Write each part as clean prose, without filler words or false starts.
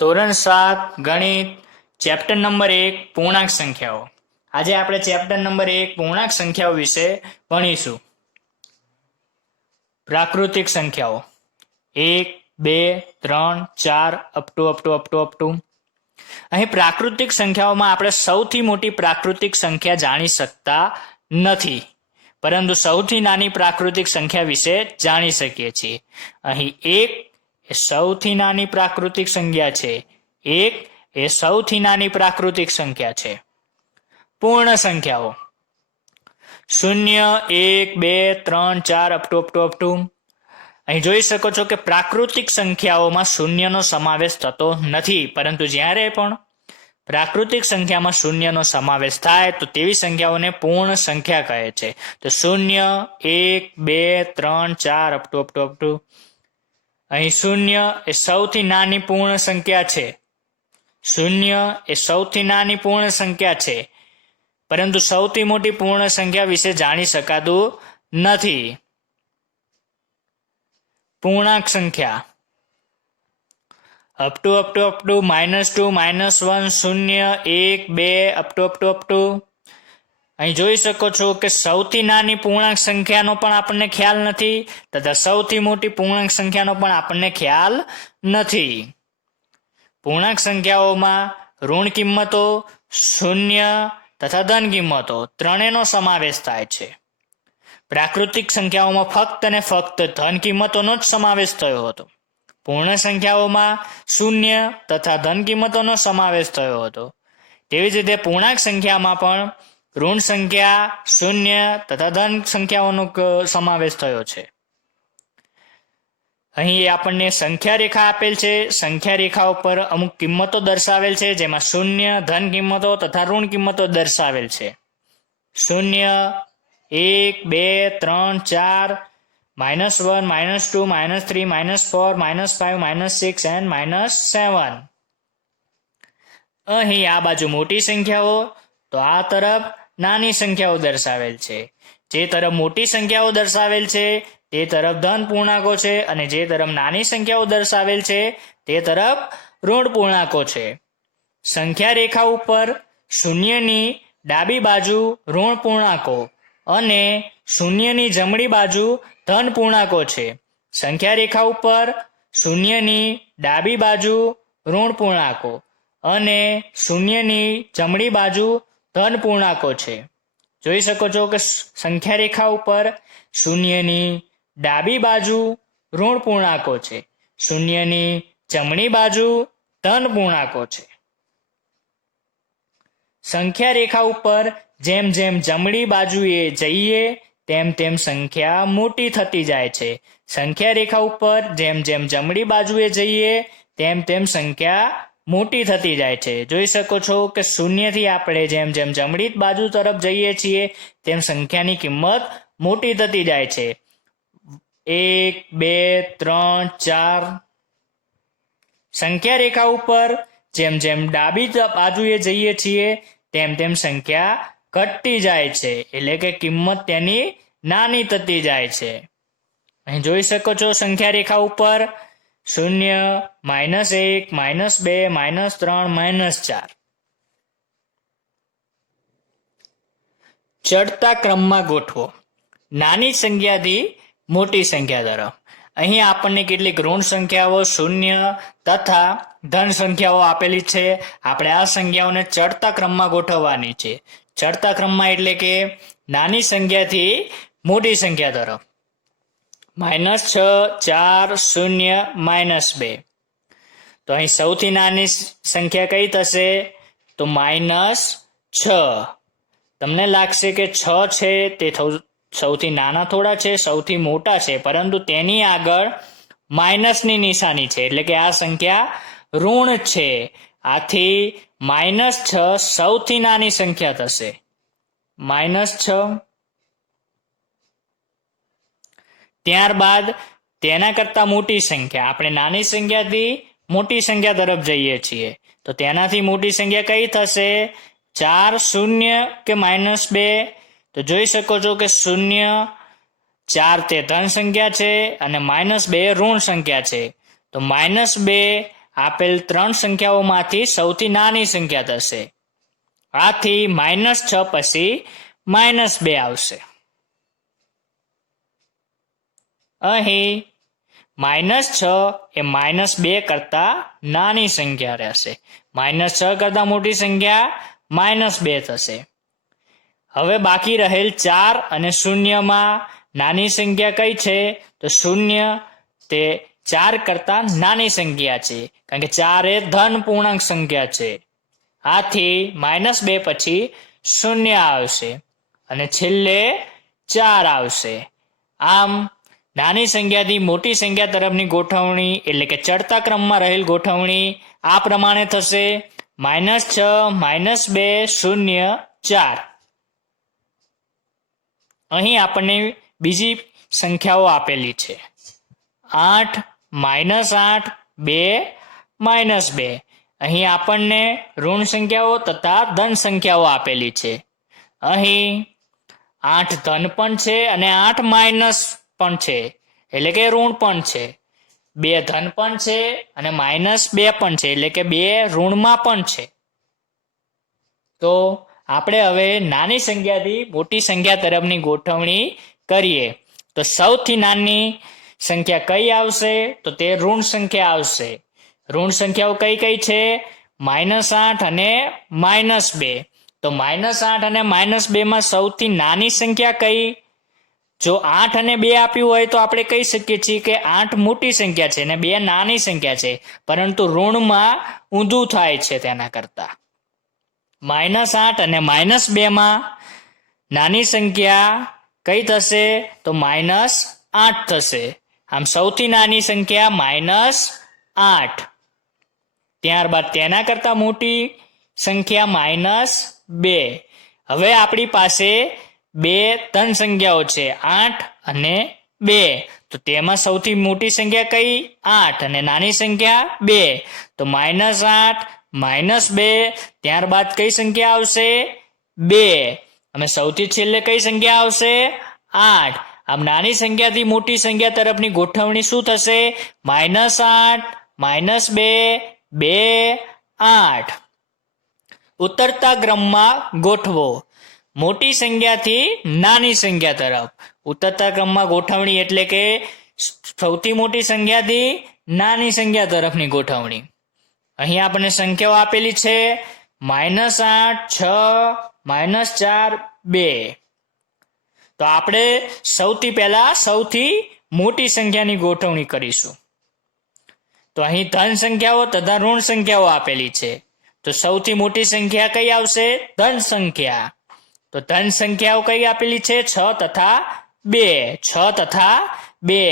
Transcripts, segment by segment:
ધોરણ 7 ગણિત chapter number 1 પૂર્ણાંક સંખ્યાઓ. આજે આપણે ચેપ્ટર નંબર 1 પૂર્ણાંક સંખ્યાઓ વિશે ભણીશું. પ્રાકૃતિક સંખ્યાઓ 1 2 3 4 અપ ટુ. અહીં પ્રાકૃતિક સંખ્યાઓમાં આપણે સૌથી મોટી પ્રાકૃતિક સંખ્યા જાણી શકતા નથી, પરંતુ સૌથી નાની પ્રાકૃતિક સંખ્યા વિશે જાણી શકીએ છીએ. અહીં 1 એ સૌથી નાની પ્રાકૃતિક સંખ્યા છે. 1 એ સૌથી નાની પ્રાકૃતિક સંખ્યા છે. પૂર્ણ સંખ્યાઓ 0 1 2 3 4 અપ ટુ. અહીં જોઈ શકો છો કે પ્રાકૃતિક સંખ્યાઓમાં શૂન્યનો સમાવેશ થતો નથી, પરંતુ જ્યારે પણ પ્રાકૃતિક સંખ્યામાં શૂન્યનો સમાવેશ થાય તો તેવી સંખ્યાઓને પૂર્ણ સંખ્યા કહે છે. તો 0 1 2 3 4 અપ ટુ. અહીં 0 એ સૌથી નાની પૂર્ણ સંખ્યા છે. 0 એ સૌથી નાની પૂર્ણ સંખ્યા છે, પરંતુ સૌથી મોટી પૂર્ણ સંખ્યા વિશે જાણી શકાતું નથી. પૂર્ણાંક સંખ્યા અપ ટુ -2 -1 0 1 2 અપ ટુ. અહીં જોઈ શકો છો કે સૌથી નાની પૂર્ણાંક સંખ્યાનો પણ આપણને ખ્યાલ નથી તથા સૌથી મોટી પૂર્ણાંક સંખ્યાનો પણ આપણને ખ્યાલ નથી. પૂર્ણાંક સંખ્યાઓમાં ઋણ કિંમતો, શૂન્ય તથા ધન કિંમતો ત્રણેયનો સમાવેશ થાય છે. પ્રાકૃતિક સંખ્યાઓમાં ફક્ત અને ફક્ત ધન કિંમતોનો જ સમાવેશ થયો હતો. પૂર્ણ સંખ્યાઓમાં શૂન્ય તથા ધન કિંમતોનો સમાવેશ થયો હતો. તેવી જ રીતે પૂર્ણાંક સંખ્યામાં પણ ઋણ સંખ્યા, શૂન્ય તથા ધન સંખ્યાઓનો સમાવેશ થયો છે. અહીં આપણને સંખ્યા રેખા આપેલ છે. સંખ્યા રેખા ઉપર અમુક કિંમતો દર્શાવેલ છે, જેમાં શૂન્ય, ધન કિંમતો તથા ઋણ કિંમતો દર્શાવેલ છે. શૂન્ય 1 2 3 4 -1 -2 -3 -4 -5 -6 and -7. અહીં આ બાજુ મોટી સંખ્યાઓ તો આ તરફ નાની સંખ્યાઓ દર્શાવેલ છે. જે તરફ મોટી સંખ્યાઓ દર્શાવેલ છે તે તરફ ધન પૂર્ણાંકો છે, અને જે તરફ નાની સંખ્યાઓ દર્શાવેલ છે તે તરફ ઋણ પૂર્ણાંકો છે. સંખ્યા રેખા ઉપર શૂન્યની ડાબી બાજુ ઋણ પૂર્ણાંકો અને શૂન્યની જમણી બાજુ ધન પૂર્ણાંકો છે. સંખ્યા રેખા ઉપર શૂન્યની ડાબી બાજુ ઋણ પૂર્ણાંકો અને શૂન્યની જમણી બાજુ ધન પૂર્ણાંકો છે. જોઈ શકો છો કે સંખ્યા રેખા ઉપર શૂન્યની ડાબી બાજુ ઋણ પૂર્ણાંકો છે, શૂન્યની જમણી બાજુ ધન પૂર્ણાંકો છે. સંખ્યા રેખા ઉપર જેમ જેમ જમણી બાજુએ જઈએ તેમ તેમ સંખ્યા મોટી થતી જાય છે. સંખ્યા રેખા ઉપર જેમ જેમ જમણી બાજુએ જઈએ તેમ તેમ સંખ્યા મોટી થતી જાય છે. જોઈ શકો છો કે શૂન્યથી આપણે જેમ જેમ જમણી બાજુ તરફ જઈએ છીએ તેમ સંખ્યાની કિંમત મોટી થતી જાય છે. 1 2 3 4. સંખ્યા રેખા ઉપર જેમ જેમ ડાબી બાજુએ જઈએ છીએ તેમ તેમ સંખ્યા ઘટતી જાય છે, એટલે કે કિંમત તેની નાની થતી જાય છે. અહીં જોઈ શકો છો સંખ્યા રેખા ઉપર 0 -1 -2 -3 -4. ચડતા ક્રમમાં ગોઠવો નાની સંખ્યાથી મોટી સંખ્યા તરફ. અહીં આપણને કેટલીક ઋણ સંખ્યાઓ, શૂન્ય તથા ધન સંખ્યાઓ આપેલી છે. આપણે આ સંખ્યાઓને ચડતા ક્રમમાં ગોઠવવાની છે. ચડતા ક્રમમાં એટલે કે નાની સંખ્યાથી મોટી સંખ્યા તરફ. -6 4 0 -2. તો અહીં સૌથી નાની સંખ્યા કઈ થશે? તો -6. તમને લાગશે કે 6 છે તે સૌથી નાના થોડા છે, સૌથી મોટા છે, પરંતુ તેની આગળ માઇનસની નિશાની છે, એટલે કે આ સંખ્યા ઋણ છે. આથી -6 સૌથી નાની સંખ્યા થશે. -6. ત્યારબાદ તેના કરતા મોટી સંખ્યા. આપણે નાની સંખ્યાથી મોટી સંખ્યા તરફ જઈએ છીએ, તો તેનાથી મોટી સંખ્યા કઈ થશે? 4 0 કે -2. તો જોઈ શકો છો કે 0 4 તે ધન સંખ્યા છે અને -2 ઋણ સંખ્યા છે. તો -2 આપેલ 3 સંખ્યાઓમાંથી સૌથી નાની સંખ્યા થશે. આથી -6 પછી -2 આવશે. અહીં -6 એ -2 કરતા નાની સંખ્યા રહેશે. -6 કરતા મોટી સંખ્યા -2 થશે. હવે બાકી રહેલ 4 અને 0 માં નાની સંખ્યા કઈ છે? તો 0 તે 4 કરતા નાની સંખ્યા છે, કારણ કે 4 એ ધન પૂર્ણાંક સંખ્યા છે. આથી -2 પછી 0 આવશે અને છેલ્લે 4 આવશે. આમ નાની સંખ્યાથી મોટી સંખ્યા તરફની ગોઠવણી એટલે કે ચડતા ક્રમમાં રહેલ ગોઠવણી આ પ્રમાણે થશે: -6, -2, 0, 4. અહીં આપણને બીજી સંખ્યાઓ આપેલી છે: 8, -8, 2, -2. અહીં આપણને ઋણ સંખ્યાઓ તથા ધન સંખ્યાઓ આપેલી છે. અહીં 8 ધન પણ છે અને 8 માઇનસ પણ છે, એટલે કે ઋણ પણ છે. 2 ધન પણ છે અને -2 પણ છે, એટલે કે 2 ઋણમાં પણ છે. તો આપણે હવે નાની સંખ્યાથી મોટી સંખ્યા તરફની ગોઠવણી કરીએ. તો સૌથી નાની સંખ્યા કઈ આવશે? તો તે ઋણ સંખ્યા આવશે. ઋણ સંખ્યાઓ કઈ કઈ છે? -8 અને -2. તો -8 અને -2 માં સૌથી નાની સંખ્યા કઈ? જો 8 અને 2 આપ્યું હોય તો આપણે કહી શકીએ છીએ કે 8 મોટી સંખ્યા છે અને 2 નાની સંખ્યા છે, પરંતુ ઋણમાં ઊંધું થાય છે. તેના કરતા -8 અને -2 માં નાની સંખ્યા કઈ થશે? તો -8 થશે. આમ સૌથી નાની સંખ્યા -8. ત્યારબાદ તેના કરતા મોટી સંખ્યા -2. હવે આપણી પાસે 2 ધન સંખ્યાઓ છે, 8 અને 2. તો તેમાં સૌથી મોટી સંખ્યા કઈ? 8 અને નાની સંખ્યા 2. તો -8, -2. ત્યારબાદ કઈ સંખ્યા આવશે? 2. અને સૌથી છેલ્લે કઈ સંખ્યા આવશે? 8. આમ નાની સંખ્યાથી મોટી સંખ્યા તરફની ગોઠવણી શું થશે? -8, -2, 2, 8. ઉતરતા ક્રમમાં ગોઠવો. મોટી સંખ્યાથી નાની સંખ્યા તરફ ઉતરતા ક્રમમાં ગોઠવણી એટલે કે સૌથી મોટી સંખ્યાથી નાની સંખ્યા તરફની ગોઠવણી. અહીં આપણને સંખ્યાઓ આપેલી છે: -8, 6, -4, 2. તો આપણે સૌથી પહેલા સૌથી મોટી સંખ્યાની ગોઠવણી કરીશું. તો અહીં ધન સંખ્યાઓ તથા ઋણ સંખ્યાઓ આપેલી છે. તો સૌથી મોટી સંખ્યા કઈ આવશે? ધન સંખ્યા. તો ધન સંખ્યાઓ કઈ આપેલી છે? 6 તથા 2. 6 તથા 2.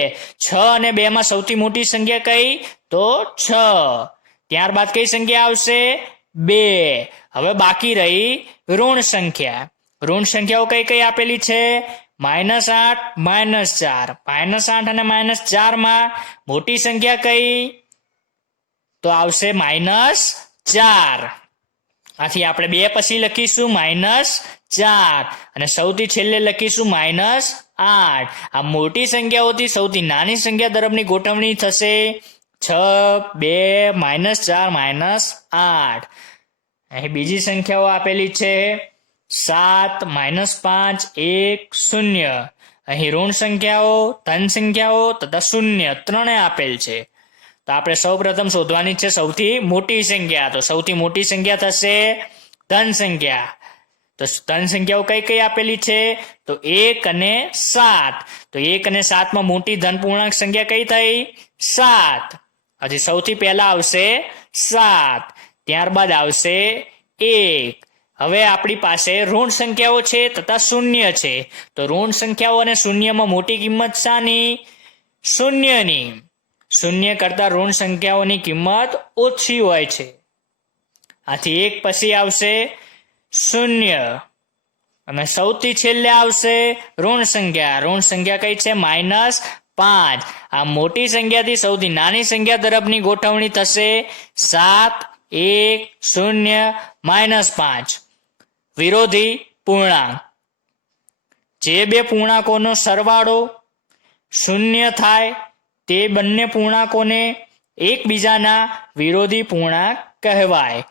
6 અને 2 માં સૌથી મોટી સંખ્યા કઈ? તો 6. ત્યારબાદ કઈ સંખ્યા આવશે? 2. હવે બાકી રહી ઋણ સંખ્યા. ઋણ સંખ્યાઓ કઈ કઈ આપેલી છે? -8, -4. -8 અને -4 માં મોટી સંખ્યા કઈ? તો આવશે -4. આથી આપણે 2 પછી લખીશું -4 અને સૌથી છેલ્લે લખીશું -8. આ મોટી સંખ્યાઓથી સૌથી નાની સંખ્યા તરફની ગોઠવણી થશે: 6, 2, -4, -8. અહીં બીજી સંખ્યાઓ આપેલી છે: 7, -5, 1, 0. અહીં ઋણ સંખ્યાઓ, ધન સંખ્યાઓ તથા શૂન્ય ત્રણે આપેલ છે. તો આપણે સૌ પ્રથમ શોધવાની છે સૌથી મોટી સંખ્યા. તો સૌથી મોટી સંખ્યા થશે ધન સંખ્યા. તો ધન સંખ્યાઓ કઈ કઈ આપેલી છે? તો 1 અને 7. તો 1 અને 7 માં મોટી ધન પૂર્ણાંક સંખ્યા કઈ થઈ? 7. હજી સૌથી પહેલા આવશે 7, ત્યારબાદ આવશે 1. હવે આપણી પાસે ઋણ સંખ્યાઓ છે તથા શૂન્ય છે. તો ઋણ સંખ્યાઓ અને શૂન્યમાં મોટી કિંમત શાની? શૂન્યની. શૂન્ય કરતા ઋણ સંખ્યાઓની કિંમત ઓછી હોય છે. આથી 1 પછી આવશે 0 અને સૌથી છેલ્લે આવશે ઋણ સંખ્યા. ઋણ સંખ્યા કઈ છે? -5. આ મોટી સંખ્યાથી સૌથી નાની સંખ્યા તરફની ગોઠવણી થશે: 7, 1, 0, -5. વિરોધી પૂર્ણાંક. જે બે પૂર્ણાંકોનો સરવાળો 0 થાય તે બંને પૂર્ણાંકોને એકબીજાના વિરોધી પૂર્ણાંક કહેવાય.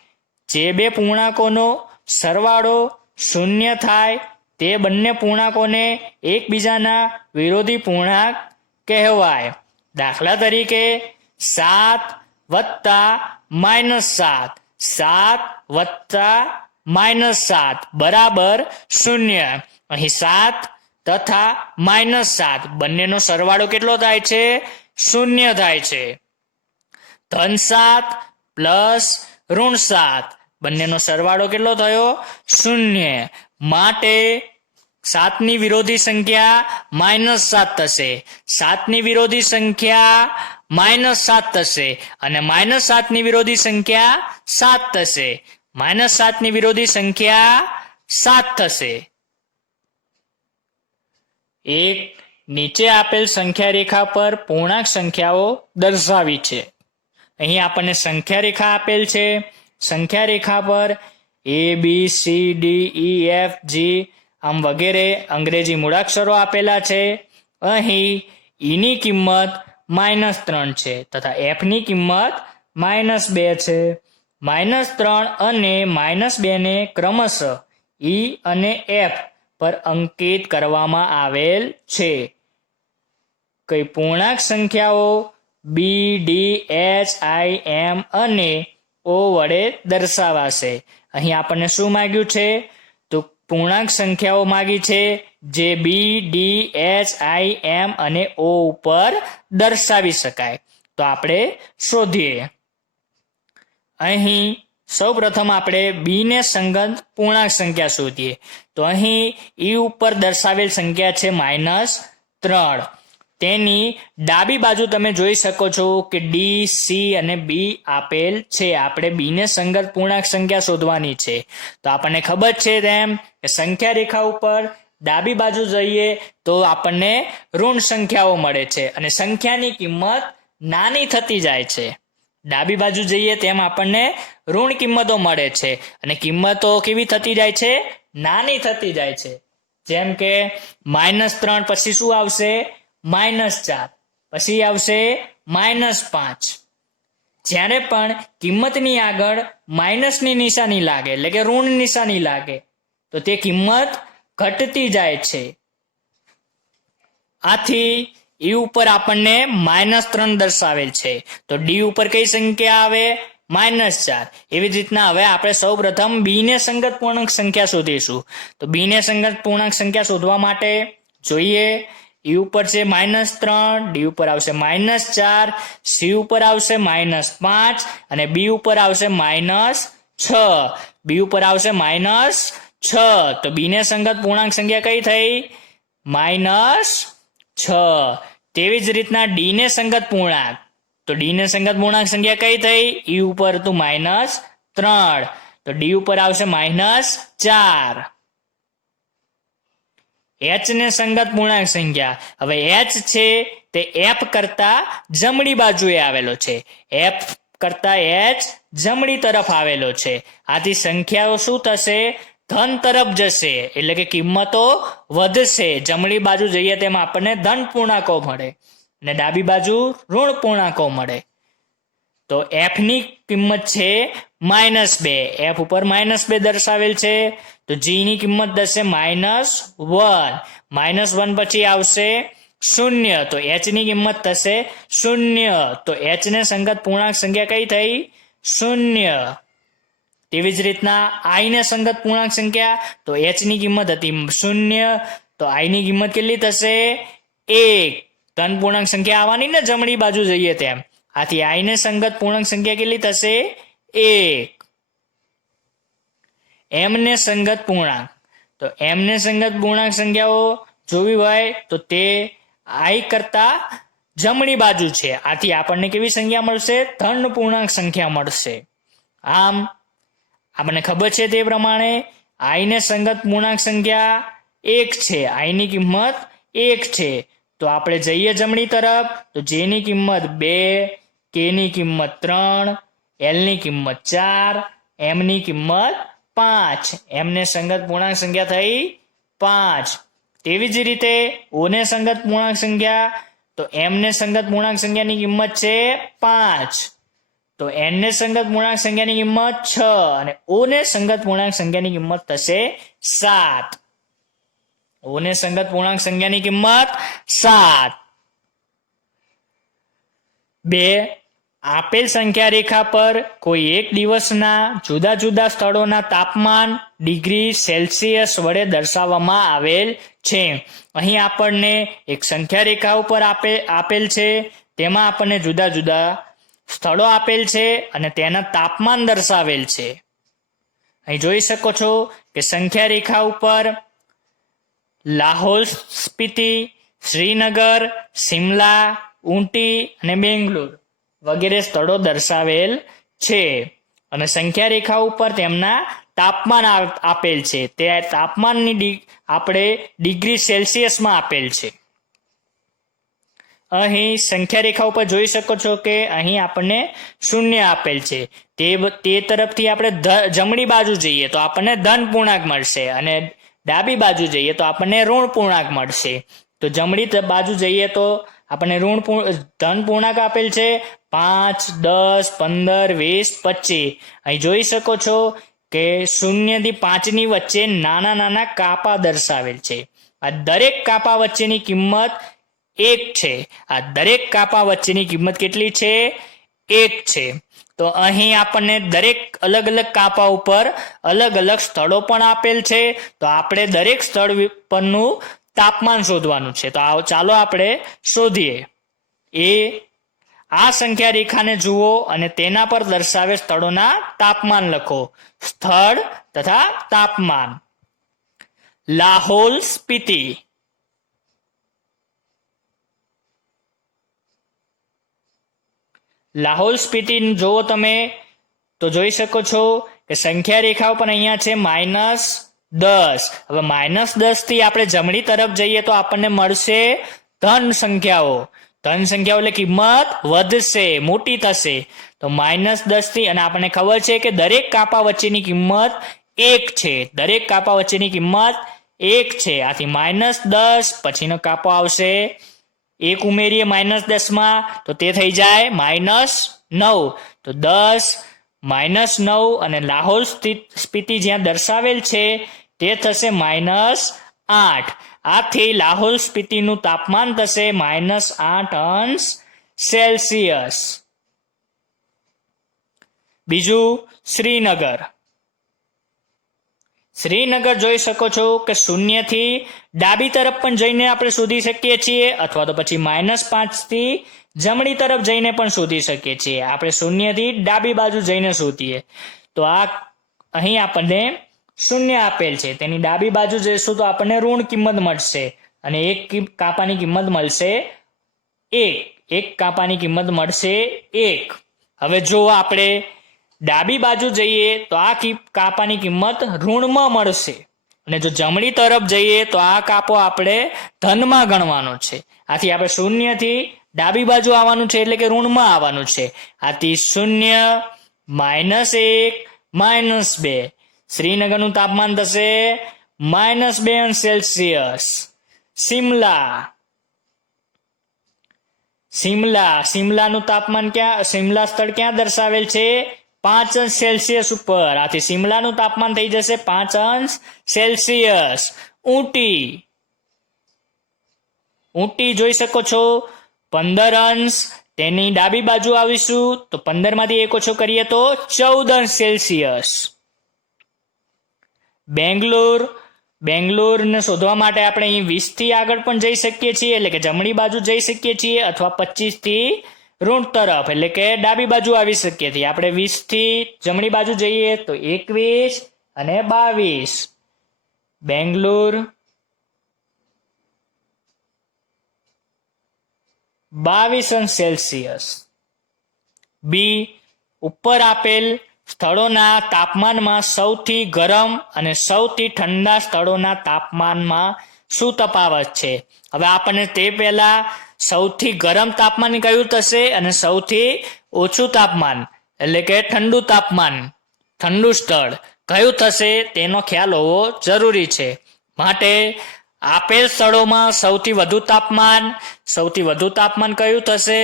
જે બે પૂર્ણાંકોનો સરવાળો શૂન્ય થાય તે બંને પૂર્ણાંકોને એકબીજાના વિરોધી પૂર્ણાંક કહેવાય. દાખલા તરીકે 7 વત્તા -7, 7 વત્તા -7 બરાબર 0. અહીં 7 તથા -7 બંનેનો સરવાળો કેટલો થાય છે? 0 થાય છે. ધન 7 પ્લસ ઋણ 7 બંનેનો સરવાળો કેટલો થયો? 0. માટે 7 ની વિરોધી સંખ્યા -7 થશે. 7 ની વિરોધી સંખ્યા -7 થશે અને -7 ની વિરોધી સંખ્યા 7 થશે. -7 ની વિરોધી સંખ્યા 7 થશે. એક નીચે આપેલ સંખ્યા રેખા પર પૂર્ણાંક સંખ્યાઓ દર્શાવી છે. અહીં આપણને સંખ્યા રેખા આપેલ છે. સંખ્યા રેખા પર ABCDEFG આમ વગેરે અંગ્રેજી મૂળાક્ષરો આપેલા છે. અહીં ઈની કિંમત -3 છે તથા એફની કિંમત -2 છે. -3 અને -2 ને ક્રમશઃ ઈ અને એફ પર અંકિત કરવામાં આવેલ છે. કઈ પૂર્ણાંક સંખ્યાઓ બી, ડી, એચ, આઈ, એમ અને ઓ વડે દર્શાવાશે. અહીં આપણને શું માંગ્યું છે? તો પૂર્ણાંક સંખ્યાઓ માંગી છે જે બી, ડી, એચ, આઈ, એમ અને ઓ ઉપર દર્શાવી શકાય. તો આપણે શોધીએ. અહીં સૌપ્રથમ આપણે બી ને સંગત પૂર્ણાંક સંખ્યા શોધીએ. તો અહીં ઈ ઉપર દર્શાવેલ સંખ્યા છે -3. તેની ડાબી બાજુ તમે જોઈ શકો છો કે ડી, સી અને બી આપેલ છે. આપણે બી ને સંગત પૂર્ણાંક સંખ્યા શોધવાની છે. તો આપણને ખબર છે તેમ કે સંખ્યા રેખા ઉપર ડાબી બાજુ જઈએ તો આપણને ઋણ સંખ્યાઓ મળે છે અને સંખ્યાની કિંમત નાની થતી જાય છે. ડાબી બાજુ જઈએ તેમ આપણને ઋણ કિંમતો મળે છે અને કિંમતો કેવી થતી જાય છે? નાની થતી જાય છે. જેમ કે -3 પછી શું આવશે? -4 પછી આવશે -5. જ્યારે પણ કિંમતની આગળ માઇનસની નિશાની લાગે એટલે કે ઋણ નિશાની લાગે તો તે કિંમત ઘટતી જાય છે. આથી ઈ ઉપર આપણને -3 દર્શાવેલ છે. તો ડી ઉપર કઈ સંખ્યા આવે? -4. એવી જ રીતના હવે આપણે સૌ પ્રથમ બી ને સંગત પૂર્ણાંક સંખ્યા શોધીશું. તો બી ને સંગત પૂર્ણાંક સંખ્યા શોધવા માટે જોઈએ ઈ ઉપર છે -3, ડી ઉપર આવશે -4, સી ઉપર આવશે -5 અને બી ઉપર આવશે -6. બી ઉપર આવશે -6. તો બી ને સંગત પૂર્ણાંક સંખ્યા કઈ થઈ? -6. તેવી જ રીતના ડી ને સંગત પૂર્ણાંક. તો ડી ને સંગત પૂર્ણાંક સંખ્યા કઈ થઈ? ઈ ઉપર હતું -3. તો ડી ઉપર આવશે -4. એચ ને સંગત પૂર્ણાંક સંખ્યા. હવે એચ છે તે એફ કરતા જમણી બાજુએ આવેલો છે. એફ કરતા એચ જમણી તરફ આવેલો છે. આથી સંખ્યાઓ શું થશે? ધન તરફ જશે એટલે કે કિંમતો વધશે. જમણી બાજુ જઈએ તેમ આપણને ધન પૂર્ણાંકો મળે અને ડાબી બાજુ ઋણ પૂર્ણાંકો મળે. તો એફ ની કિંમત છે -2. એફ ઉપર -2 દર્શાવેલ છે. તો જી ની કિંમત થશે -1. -1 પછી આવશે 0. તો એચ ની કિંમત થશે 0. તો એચ ને સંગત પૂર્ણાંક સંખ્યા કઈ થઈ? 0. તેવી જ રીતના આઈ ને સંગત પૂર્ણાંક સંખ્યા. તો એચ ની કિંમત હતી 0. તો આઈ ની કિંમત કેટલી થશે? 1. ધન પૂર્ણાંક સંખ્યા આવવાની ને જમણી બાજુ જઈએ તેમ. આથી આઈ ને સંગત પૂર્ણાંક સંખ્યા કેટલી થશે? 1. એમ ને સંગત પૂર્ણાંક. તો એમ ને સંગત પૂર્ણાંક સંખ્યાઓ જોવી હોય તો તે આઈ કરતા જમણી બાજુ છે. આથી આપણને કેવી સંખ્યા મળશે? ધન પૂર્ણાંક સંખ્યા મળશે. આમ આપણને ખબર છે તે પ્રમાણે આઈ ને સંગત પૂર્ણાંક સંખ્યા 1 છે. આઈ ની કિંમત 1 છે. તો આપણે જઈએ જમણી તરફ તો જે ની કિંમત 2, કે ની કિંમત 3, એલ ની કિંમત 4, એમ ની કિંમત 5. એમને સંગત પૂર્ણાંક સંખ્યા થઈ 5. તેવી જ રીતે ઓ ને સંગત પૂર્ણાંક સંખ્યા. તો m ને સંગત પૂર્ણાંક સંખ્યાની કિંમત છે 5, તો n ને સંગત પૂર્ણાંક સંખ્યાની કિંમત 6 અને o ને સંગત પૂર્ણાંક સંખ્યાની કિંમત થશે 7. o ને સંગત પૂર્ણાંક સંખ્યાની કિંમત 7. 2. આપેલ સંખ્યા રેખા પર કોઈ એક દિવસના જુદા જુદા સ્થળોના તાપમાન ડિગ્રી સેલ્સિયસ વડે દર્શાવવામાં આવેલ છે. અહીં આપણને એક સંખ્યા રેખા ઉપર આપેલ છે, તેમાં આપણને જુદા જુદા સ્થળો આપેલ છે અને તેના તાપમાન દર્શાવેલ છે. અહીં જોઈ શકો છો કે સંખ્યા રેખા ઉપર લાહોલ સ્પીતિ, શ્રીનગર, શિમલા, ઊટી અને બેંગ્લોર વગેરે સ્થળો દર્શાવેલ છે અને સંખ્યા રેખા ઉપર તેમના તાપમાન આપેલ છે. તે તાપમાનની આપણે ડિગ્રી સેલ્સિયસમાં આપેલ છે. અહીં સંખ્યા રેખા ઉપર જોઈ શકો છો કે અહીં આપણને 0 આપેલ છે. તે તરફથી આપણે જમણી બાજુ જઈએ તો આપણને ધન પૂર્ણાંક મળશે અને ડાબી બાજુ જઈએ તો આપણને ઋણ પૂર્ણાંક મળશે. તો જમણી બાજુ જઈએ તો આપણને ધન પૂર્ણાંક આપેલ છે 5, 10, 15, 20, 25. અહીં જોઈ શકો છો કે 0 થી 5 ની વચ્ચે નાના નાના કાપા દર્શાવેલ છે. આ દરેક કાપા વચ્ચેની કિંમત 1 છે. આ દરેક કાપા વચ્ચેની કિંમત કેટલી છે? 1 છે. તો અહીં આપણને દરેક અલગ અલગ કાપા ઉપર અલગ અલગ સ્થળો પણ આપેલ છે. તો આપણે દરેક સ્થળ પરનું તાપમાન શોધવાનું છે. તો ચાલો આપણે શોધીએ. આ સંખ્યા રેખાને જુઓ અને તેના પર દર્શાવેલ સ્થળોના તાપમાન લખો. સ્થળ તથા તાપમાન. લાહોલ સ્પીતિ, લાહોલ સ્પીતિ જુઓ તમે તો જોઈ શકો છો કે સંખ્યા રેખા ઉપર અહીંયા છે -10. હવે -10 થી આપણે જમણી તરફ જઈએ તો આપણને મળશે ધન સંખ્યાઓ. ધન સંખ્યાઓ એટલે કિંમત વધશે, મોટી થશે. તો -10 થી, અને આપણને ખબર છે કે દરેક કાપા વચ્ચેની કિંમત 1 છે. દરેક કાપા વચ્ચેની કિંમત 1 છે. આથી -10 પછીનો કાપો આવશે 1 ઉમેરીએ -10 માં તો તે થઈ જાય -9. તો 10 -9 અને લાહોલ સ્પીતિ જ્યાં દર્શાવેલ છે તે થશે -8. આથી લાહોલ સ્પીતિનું તાપમાન થશે -8 અંશ સેલ્સિયસ. બીજું શ્રીનગર. શ્રીનગર જોઈ શકો છો કે 0 થી ડાબી તરફ પણ જઈને આપણે શોધી શકીએ છીએ અથવા તો પછી -5 થી જમણી તરફ જઈને પણ શોધી શકીએ છીએ. આપણે 0 થી ડાબી બાજુ જઈને શોધીએ તો અહીં આપણને 0 આપેલ છે. તેની ડાબી બાજુ જઈશું તો આપણને ઋણ કિંમત મળશે અને એક કાપાની કિંમત મળશે 1. એક કાપાની કિંમત મળશે 1. હવે જો આપણે ડાબી બાજુ જઈએ તો આ કાપાની કિંમત ઋણમાં મળશે અને જો જમણી તરફ જઈએ તો આ કાપો આપણે ધનમાં ગણવાનો છે. આથી આપણે 0 થી ડાબી બાજુ આવવાનું છે એટલે કે ઋણમાં આવવાનું છે. આથી 0, -1, -2. શ્રીનગરનું તાપમાન થશે -2 અંશ સેલ્સિયસ. શિમલાનું તાપમાન શિમલા સ્થળ ક્યાં દર્શાવેલ છે? 5 અંશ સેલ્સિયસ ઉપર. આથી શિમલાનું તાપમાન થઈ જશે 5 અંશ સેલ્સિયસ. ઊટી જોઈ શકો છો 15 અંશ. તેની ડાબી બાજુ આવીશું તો 15 માંથી 1 ઓછો કરીએ તો 14 અંશ સેલ્સિયસ. બેંગ્લોરને શોધવા માટે આપણે અહીં 20 થી આગળ પણ જઈ શકીએ છીએ એટલે કે જમણી બાજુ જઈ શકીએ છીએ અથવા 25 થી ઋણ તરફ એટલે કે ડાબી બાજુ આવી શકીએ છીએ. આપણે 20 થી જમણી બાજુ જઈએ તો 21 અને 22. બેંગ્લોર 22 અંશ સેલ્સિયસ. ઉપર આપેલ સ્થળોના તાપમાનમાં સૌથી ગરમ અને સૌથી ઠંડા સ્થળોના તાપમાનમાં શું તફાવત છે? હવે આપણને તે પહેલા સૌથી ગરમ તાપમાન કયું થશે અને સૌથી ઓછું તાપમાન એટલે કે ઠંડુ તાપમાન, ઠંડુ સ્થળ કયું થશે તેનો ખ્યાલ હોવો જરૂરી છે. માટે આપેલ સ્થળોમાં સૌથી વધુ તાપમાન કયું થશે?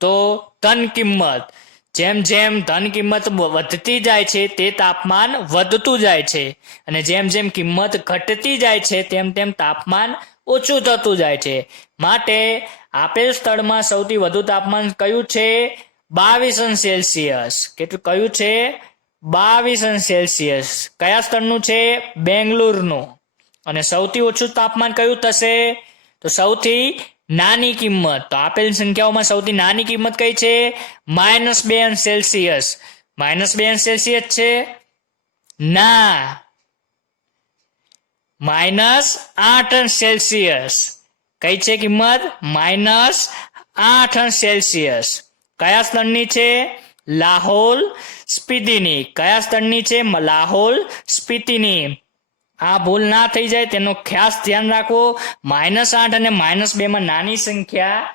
તો ધન કિંમત. જેમ જેમ ધન કિંમત વધતી જાય છે તે તાપમાન વધતું જાય છે, અને જેમ જેમ કિંમત ઘટતી જાય છે તેમ તેમ તાપમાન ઓછું થતું જાય છે. માટે આપેલ સ્થળમાં સૌથી વધુ તાપમાન કયું છે? 22°C. કેટલું કયું છે? 22°C. કયા સ્થળનું છે? બેંગ્લોરનું. અને સૌથી ઓછું તાપમાન કયું થશે? તો સૌથી નાની કિંમત. તો આપેલ સંખ્યાઓમાં સૌથી નાની કિંમત કઈ છે? -2°C. -2°C છે? ના, -8°C. કઈ છે કિંમત? -8°C. કયા સ્થળની છે? લાહોલ સ્પીતિની. કયા સ્થળની છે? લાહોલ સ્પીતિની. આ ભૂલ ના થઈ જાય તેનો ખાસ ધ્યાન રાખવો. -8 અને -2 માં નાની સંખ્યા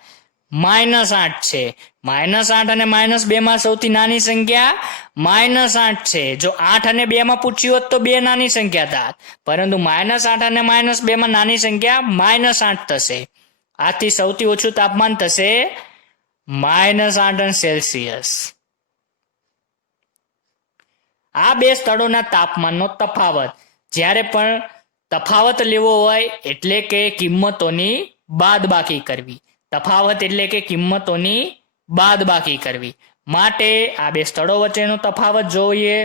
-8 છે. -8 અને -2 માં સૌથી નાની સંખ્યા -8 છે. જો 8 અને 2 માં પૂછ્યું હોત તો બે નાની સંખ્યા થાત, પરંતુ -8 અને -2 માં નાની સંખ્યા -8 થશે. આથી સૌથી ઓછું તાપમાન થશે -8°C. આ બે સ્થળોના તાપમાનનો તફાવત. જ્યારે પણ તફાવત લેવો હોય એટલે કે કિંમતોની બાદબાકી કરવી. તફાવત એટલે કે કિંમતોની બાદબાકી કરવી. માટે આ બે સ્થળો વચ્ચેનો તફાવત જોઈએ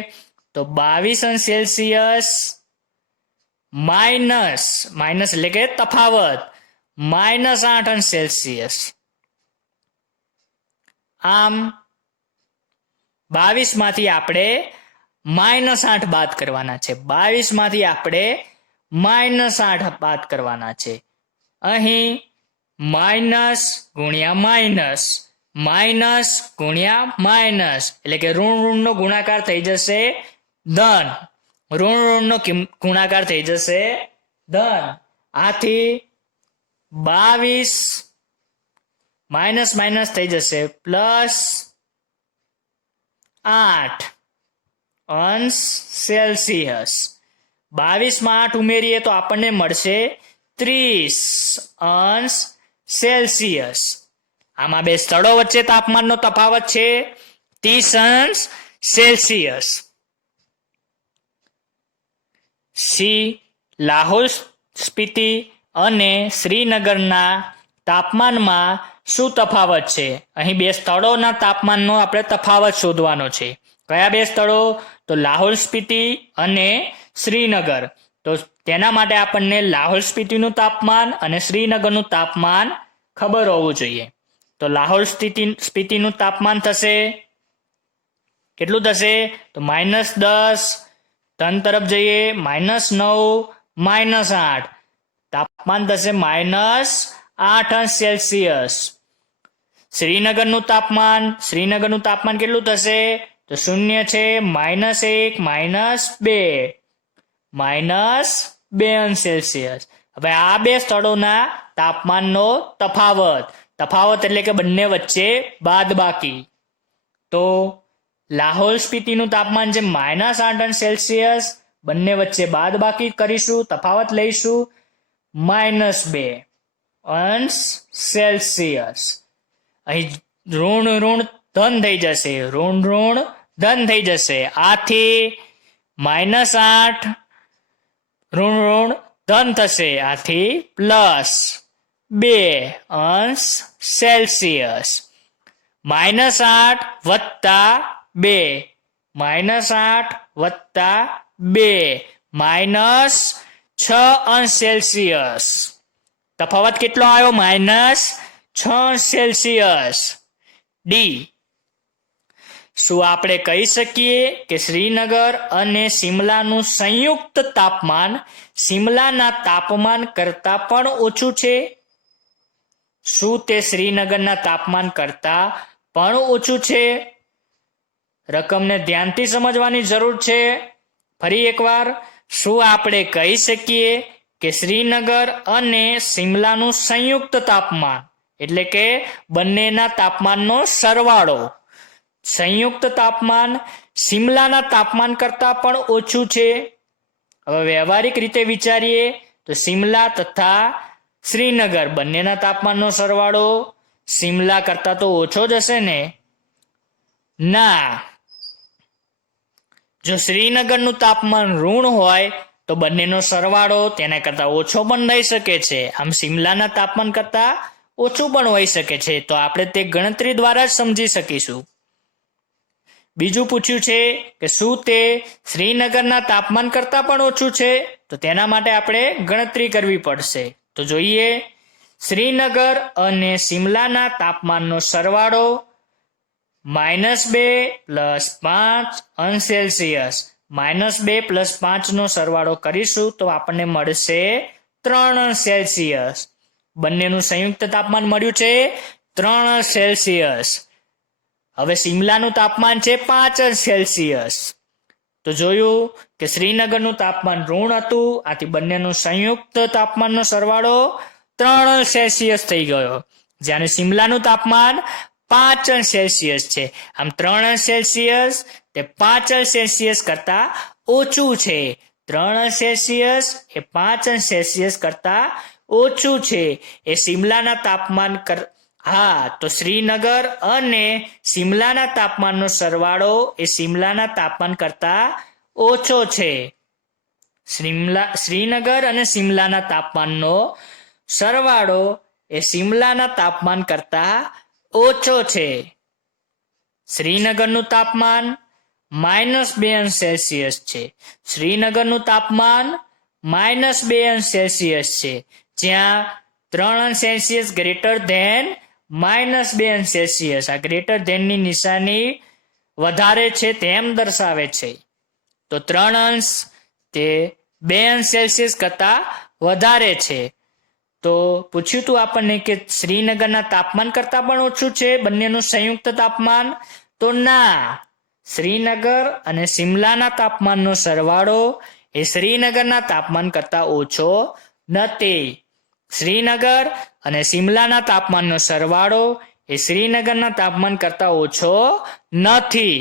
તો 22°C માઇનસ એટલે કે તફાવત -8°C. આમ 22 માંથી આપણે -8 બાદ કરવાના છે. 22 માંથી આપણે -8 બાદ કરવાના છે. અહીં માઇનસ ગુણ્યા માઇનસ એટલે કે ઋણનો ગુણાકાર થઈ જશે ધન. ઋણનો ગુણાકાર થઈ જશે ધન. આથી 22 માઇનસ થઈ જશે +8 અંશ સેલ્સિયસ. 22 માં 8 ઉમેરીએ તો આપણને મળશે 30 અંશ સેલ્સિયસ. આમાં બે સ્થળો વચ્ચે તાપમાનનો તફાવત છે 30 અંશ સેલ્સિયસ. લાહોલ સ્પીતિ અને શ્રીનગરના તાપમાનમાં શું તફાવત છે? અહીં બે સ્થળોના તાપમાનનો આપણે તફાવત શોધવાનો છે. કયા બે સ્થળો? તો લાહોલ સ્પીતિ અને શ્રીનગર. તો તેના માટે આપણને લાહોલ સ્પીતિનું તાપમાન અને શ્રીનગરનું તાપમાન ખબર હોવું જોઈએ. તો લાહોલ સ્પીતિનું તાપમાન થશે કેટલું થશે? તો -10. ધન તરફ જઈએ -9 -8 તાપમાન થશે -8°C. શ્રીનગરનું તાપમાન કેટલું થશે? તો 0 છે -1 -2°C. હવે આ બે સ્થળોના તાપમાનનો તફાવત એટલે કે બંને વચ્ચે બાદબાકી. તો લાહોલ સ્પીતિનું તાપમાન છે -8°C. બંને વચ્ચે બાદબાકી કરીશું, તફાવત લઈશું -2°C. અહીં ઋણ ધન થઈ જશે, ઋણ ધન થઈ જશે. આથી -8 ઋણ ધન થશે. આથી +2°C. -8 વત્તા 2 -6°C. તફાવત કેટલો આવ્યો? -6°C. ડી. શું આપણે કહી શકીએ કે શ્રીનગર અને શિમલાનું સંયુક્ત તાપમાન શિમલાના તાપમાન કરતા પણ ઓછું છે? શું તે શ્રીનગરના તાપમાન કરતા પણ ઓછું છે? રકમને ધ્યાનથી સમજવાની જરૂર છે. ફરી એકવાર, શું આપણે કહી શકીએ કે શ્રીનગર અને શિમલાનું સંયુક્ત તાપમાન એટલે કે બંનેના તાપમાનનો સરવાળો, સંયુક્ત તાપમાન શિમલાના તાપમાન કરતા પણ ઓછું છે? હવે વ્યવહારિક રીતે વિચારીએ તો સિમલા તથા શ્રીનગર બંનેના તાપમાનનો સરવાળો સિમલા કરતા તો ઓછો જ હશે ને? ના, જો શ્રીનગરનું તાપમાન ઋણ હોય તો બંનેનો સરવાળો તેના કરતા ઓછો પણ થઈ શકે છે. આમ સિમલાના તાપમાન કરતા ઓછું પણ હોઈ શકે છે. તો આપણે તે ગણતરી દ્વારા જ સમજી શકીશું. બીજું પૂછ્યું છે કે શું તે શ્રીનગરના તાપમાન કરતા પણ ઓછું છે? તો તેના માટે આપણે ગણતરી કરવી પડશે. તો જોઈએ, શ્રીનગર અને સિમલાના તાપમાનનો સરવાળો -2 + 5 અંશ સેલ્સિયસ. -2 + 5 નો સરવાળો કરીશું તો આપણને મળશે 3 અંશ સેલ્સિયસ. બંનેનું સંયુક્ત તાપમાન મળ્યું છે 3 અંશ સેલ્સિયસ. હવે સિમલાનું તાપમાન છે 5 અંશ સેલ્સિયસ. તો જોયું કે શ્રીનગરનું તાપમાન ઋણ હતું, આથી બંનેનું સંયુક્ત તાપમાનનો સરવાળો 3 અંશ સેલ્સિયસ થઈ ગયો, જ્યારે સિમલાનું તાપમાન 5 અંશ સેલ્સિયસ છે. આમ 3 અંશ સેલ્સિયસ તે 5 અંશ સેલ્સિયસ કરતા ઓછું છે. 3 અંશ સેલ્સિયસ એ 5 અંશ સેલ્સિયસ કરતા ઓછું છે. એ સિમલાના તાપમાન તો શ્રીનગર અને સિમલાના તાપમાનનો સરવાળો એ સિમલાના તાપમાન કરતા ઓછો છે. શ્રીનગર અને સિમલાના તાપમાનનો સરવાળો એ સિમલાના તાપમાન કરતા ઓછો છે. શ્રીનગરનું તાપમાન -2 અંશ સેલ્સિયસ છે. શ્રીનગરનું તાપમાન -2 અંશ સેલ્સિયસ છે, જ્યાં 3 અંશ સેલ્સિયસ ગ્રેટર ધેન -2 અંશ સેલ્સિયસ. આ ગ્રેટર ધેનની નિશાની વધારે છે તેમ દર્શાવે છે. તો 3 અંશ તે 2 અંશ સેલ્સિયસ કરતા વધારે છે. તો પૂછ્યું હતું આપણને કે શ્રીનગરના તાપમાન કરતા પણ ઓછું છે બંનેનું સંયુક્ત તાપમાન? તો ના, શ્રીનગર અને સિમલાના તાપમાનનો સરવાળો એ શ્રીનગરના તાપમાન કરતા ઓછો નથી. શ્રીનગર અને સિમલાના તાપમાનનો સરવાળો એ શ્રીનગરના તાપમાન કરતા ઓછો નથી.